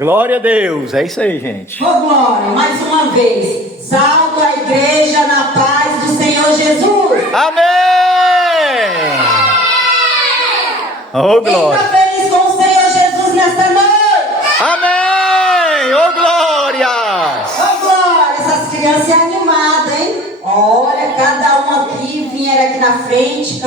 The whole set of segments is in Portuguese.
Glória a Deus, é isso aí, gente. Ô glória, mais uma vez. Salve a igreja na paz do Senhor Jesus. Amém! Ô Quem glória! está feliz com o Senhor Jesus nesta noite? Amém! Ô glória! Ô glória, essas crianças animadas, hein? Olha, cada um aqui vieram aqui na frente,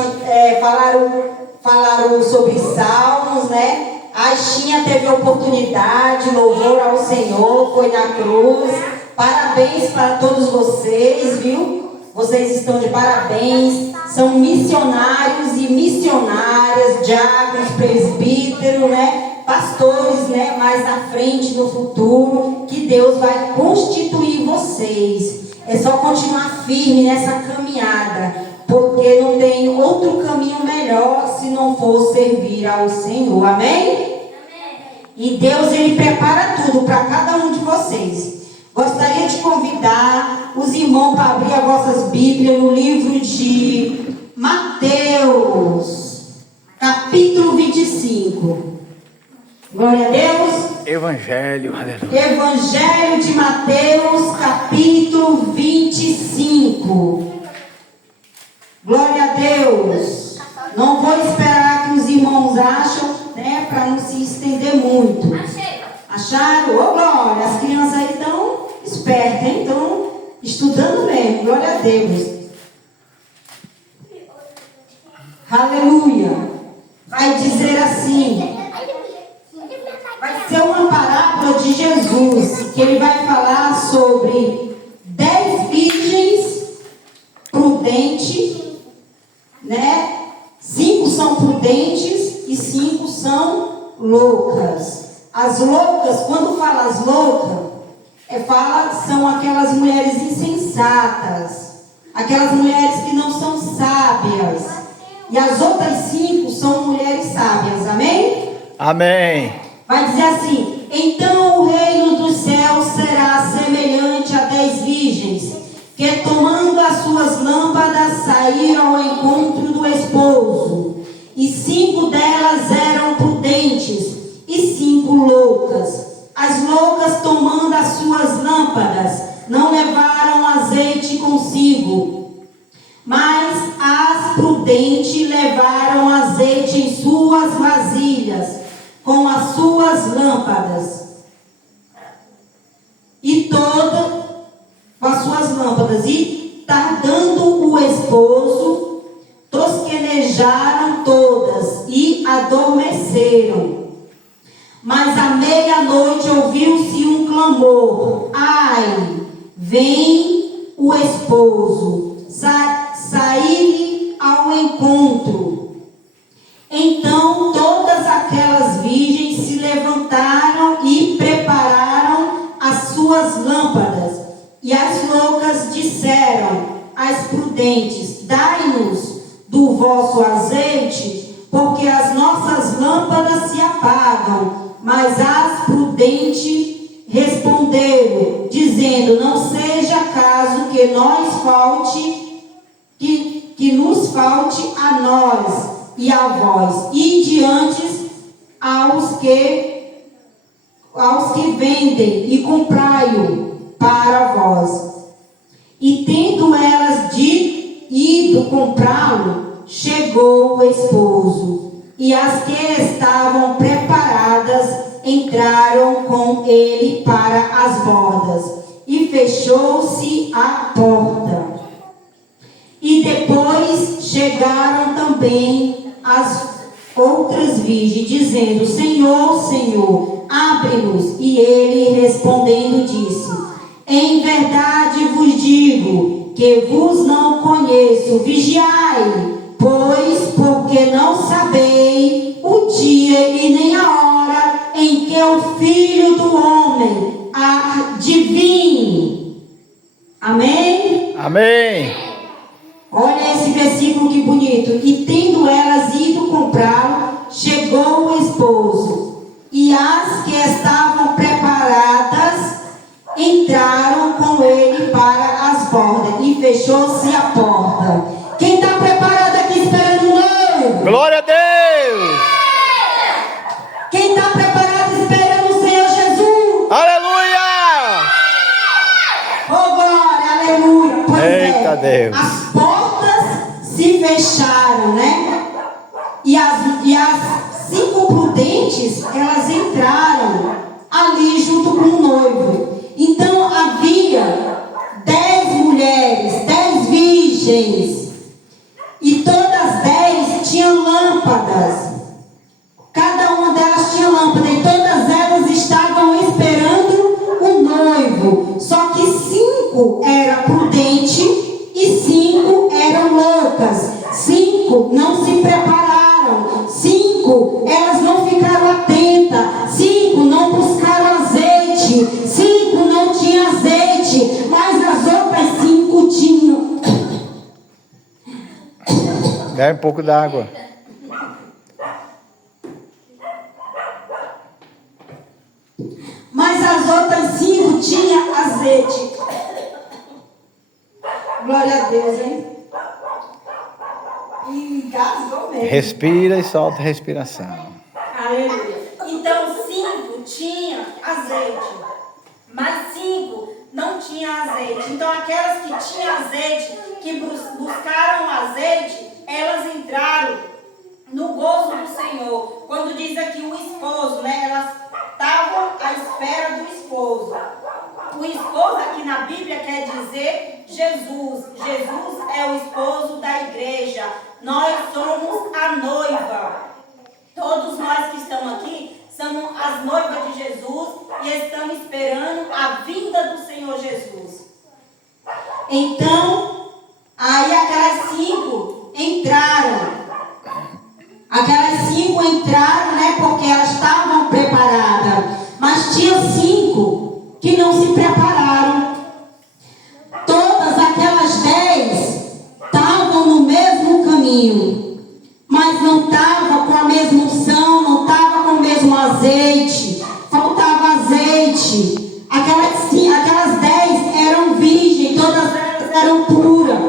falaram sobre salmos, né? A Xinha teve oportunidade, louvor ao Senhor, foi na cruz. Parabéns para todos vocês, viu? Vocês estão de parabéns. São missionários e missionárias, diáconos, presbíteros, né? Pastores, né? Mais na frente, no futuro, que Deus vai constituir vocês. É só continuar firme nessa caminhada, porque não tem outro caminho melhor se não for servir ao Senhor. Amém? E Deus, Ele prepara tudo para cada um de vocês. Gostaria de convidar os irmãos para abrir as vossas Bíblias no livro de Mateus, capítulo 25. Glória a Deus. Evangelho, aleluia. Evangelho de Mateus, capítulo 25. Glória a Deus. Não vou esperar que os irmãos acham, né, para não se estender muito. Acharam? Ô glória, as crianças aí estão espertas, hein? Estão estudando mesmo. Glória a Deus. Aleluia. Vai dizer assim. Vai ser uma parábola de Jesus, que ele vai falar sobre 10 virgens prudentes, né? 5 são prudentes e 5 são loucas. As loucas, quando fala as loucas, são aquelas mulheres insensatas, aquelas mulheres que não são sábias. E as outras 5 são mulheres sábias, amém? Amém. Vai dizer assim: então o reino dos céus será semelhante a 10 virgens, que tomando as suas lâmpadas saíram ao encontro do esposo. E 5 delas eram prudentes e 5 loucas. As loucas, tomando as suas lâmpadas, não levaram azeite consigo, mas as prudentes levaram azeite em suas vasilhas, com as suas lâmpadas. E com as suas lâmpadas. E tardando o esposo, tosquenejaram todas e adormeceram. Mas à meia-noite ouviu-se um clamor: ai, vem o esposo, saí-lhe ao encontro. Então todas aquelas virgens se levantaram e prepararam as suas lâmpadas. E as loucas disseram às prudentes: dai-nos do vosso azeite, porque as nossas lâmpadas se apagam. Mas as prudentes responderam, dizendo: não seja caso que nos falte a nós e a vós, e diante aos que vendem, e comprai-o para vós. E tendo elas ido comprá-lo, chegou o esposo, e as que estavam preparadas entraram com ele para as bodas, e fechou-se a porta. E depois chegaram também as outras virgens, dizendo: Senhor, Senhor, abre-nos. E ele respondendo disse: em verdade vos digo que vos não conheço. Vigiai, pois, porque não sabeis o dia e nem a hora em que o Filho do Homem há de vir. Amém? Amém. Olha esse versículo que bonito. E tendo elas ido comprá-lo, chegou o esposo, e as que estavam preparadas entraram com ele para as bodas, e fechou-se a porta. Quem está preparado aqui esperando o noivo? Glória a Deus. Quem está preparado esperando o Senhor Jesus? a Deus. As portas se fecharam, né? E as 5 prudentes, elas entraram ali junto com o noivo. Então havia 10 mulheres, 10 virgens, e todas 10 tinham lâmpadas. Cada uma delas tinha lâmpada e todas elas estavam esperando o noivo. Só que 5 eram prudentes e 5 eram loucas. 5 não se prepararam. 5 elas não ficaram atentas. 5 não buscaram azeite. 5 não tinham azeite. Mas as outras 5 tinham. Bebe um pouco d'água. Mas as outras 5 tinham azeite. Glória a Deus, hein? E engasgou mesmo. Respira e solta a respiração. Aleluia. Então 5 tinham azeite, mas 5 não tinham azeite. Então aquelas que tinham azeite, que buscaram azeite, elas entraram no gozo do Senhor. Quando diz aqui o esposo, né? Elas estavam à espera do esposo. O esposo aqui na Bíblia quer dizer Jesus. Jesus é o esposo da igreja. Nós somos a noiva. Todos nós que estamos aqui somos as noivas de Jesus e estamos esperando a vinda do Senhor Jesus. Então, aí aquelas 5 entraram. Aquelas 5 entraram, né, porque elas estavam preparadas. Mas tinha 5 que não se prepararam. Todas aquelas 10 estavam no mesmo caminho, mas não estavam com a mesma unção, não estavam com o mesmo azeite. Faltava azeite. Aquelas 10 eram virgens, todas elas eram puras.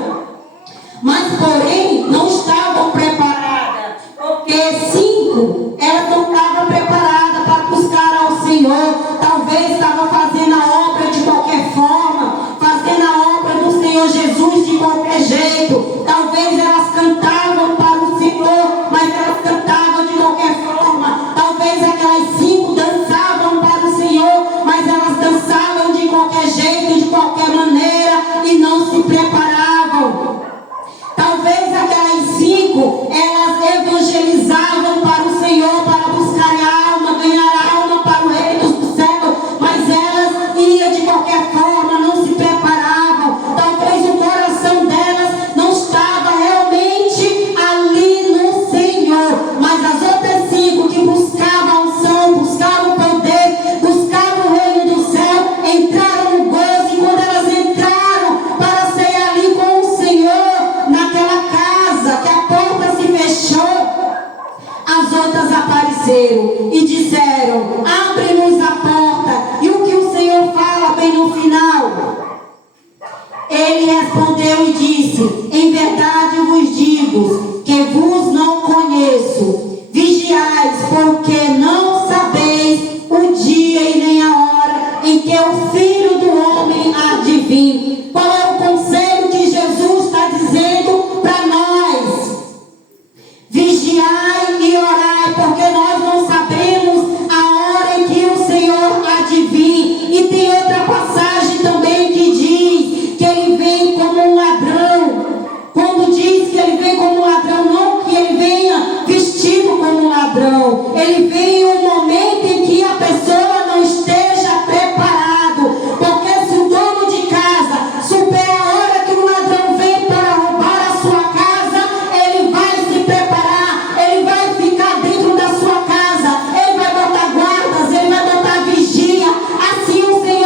Mas porém não estavam preparadas, porque 5 elas não estavam preparadas para buscar ao Senhor. Talvez estavam fazendo a obra de qualquer forma, fazendo a obra do Senhor Jesus de qualquer jeito. Talvez elas cantavam para o Senhor, mas elas cantavam de qualquer forma. Talvez aquelas 5 dançavam para o Senhor, mas elas dançavam de qualquer jeito, de qualquer maneira, e não se preparavam. Talvez aquelas 5, elas evangelizavam para o Senhor, para buscar a alma, ganhar a alma para o reino do céu, mas elas iam de qualquer forma, não se preparavam. Talvez o coração delas não estava realmente ali no Senhor, mas as outras 5 que buscavam a unção, buscavam o poder, buscavam o reino do céu, entraram no gozo. E quando elas entraram para ser ali com o Senhor, naquela casa que a porta se fechou, as outras apareceram e disseram: abre-nos a porta. E o que o Senhor fala bem no final? Ele respondeu e disse: em verdade vos digo que vos não conheço. Vigiais, porque não sabeis o dia e nem a hora em que o Filho do Homem há de vir. Qual é o conselho que Jesus está dizendo para nós? Vigiai e orai, porque nós não sabemos a hora em que o Senhor há de vir. E tem outra passagem também que diz que ele vem como um ladrão. Quando diz que ele vem como um ladrão, não que ele venha vestido como um ladrão. Ele vem em um momento em que a pessoa não esteja preparado. Porque se o dono de casa souber a hora que o ladrão vem para roubar a sua casa, ele vai se preparar, ele vai ficar dentro da sua casa, ele vai botar guardas, ele vai botar vigia. Assim o Senhor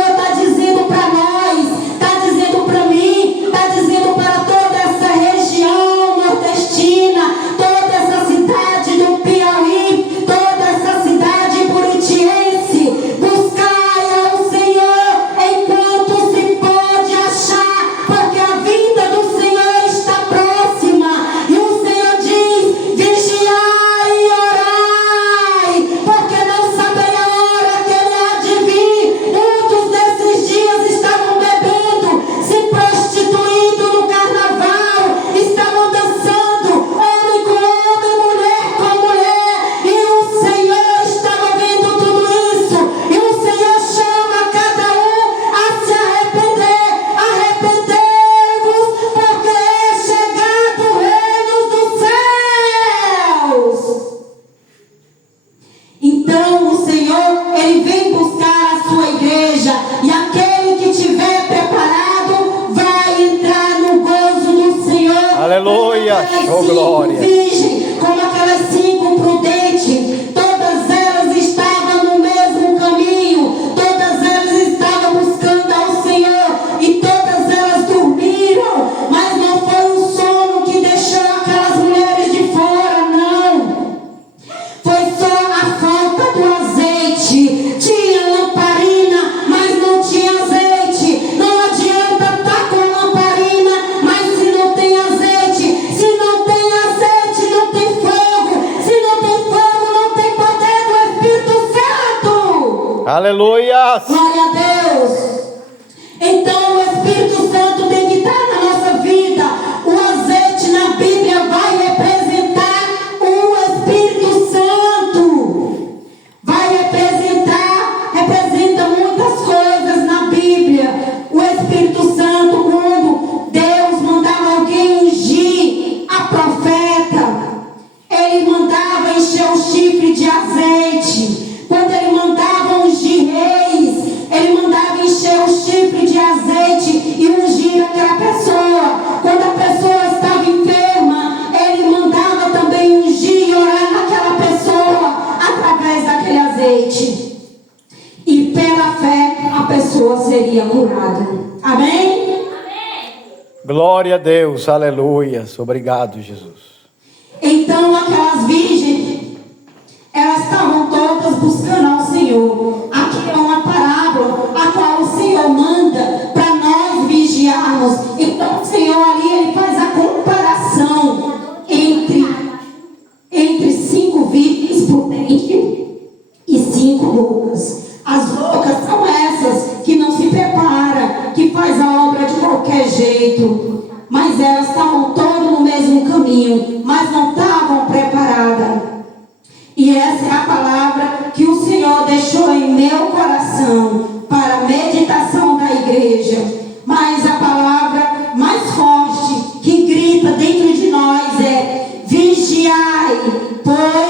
Aleluia. Glória a Deus. Então o Espírito Santo tem que estar na nossa vida. O azeite na Bíblia vai representar o Espírito Santo. Vai representa muitas coisas na Bíblia. O Espírito Santo, quando Deus mandava alguém ungir a profeta, ele mandava encher o chifre de azeite. Quando ele mandava ungir reis, ele mandava encher o chifre de azeite e ungir aquela pessoa. Quando a pessoa estava enferma, ele mandava também ungir e orar naquela pessoa através daquele azeite. E pela fé a pessoa seria curada. Amém? Glória a Deus. Aleluia. Obrigado, Jesus. Então aquelas virgens, elas estavam todas buscando ao Senhor. Aqui é uma parábola a qual o Senhor manda para nós vigiarmos. Então o Senhor ali, ele faz a comparação entre 5 virgens prudentes e 5 loucas. As loucas são essas que não se preparam, que faz a obra de qualquer jeito. Mas elas estavam todas no mesmo caminho, mas não estavam preparadas. E essa é a palavra que o Senhor deixou em meu coração para a meditação da igreja. Mas a palavra mais forte que grita dentro de nós é: vigiai, pois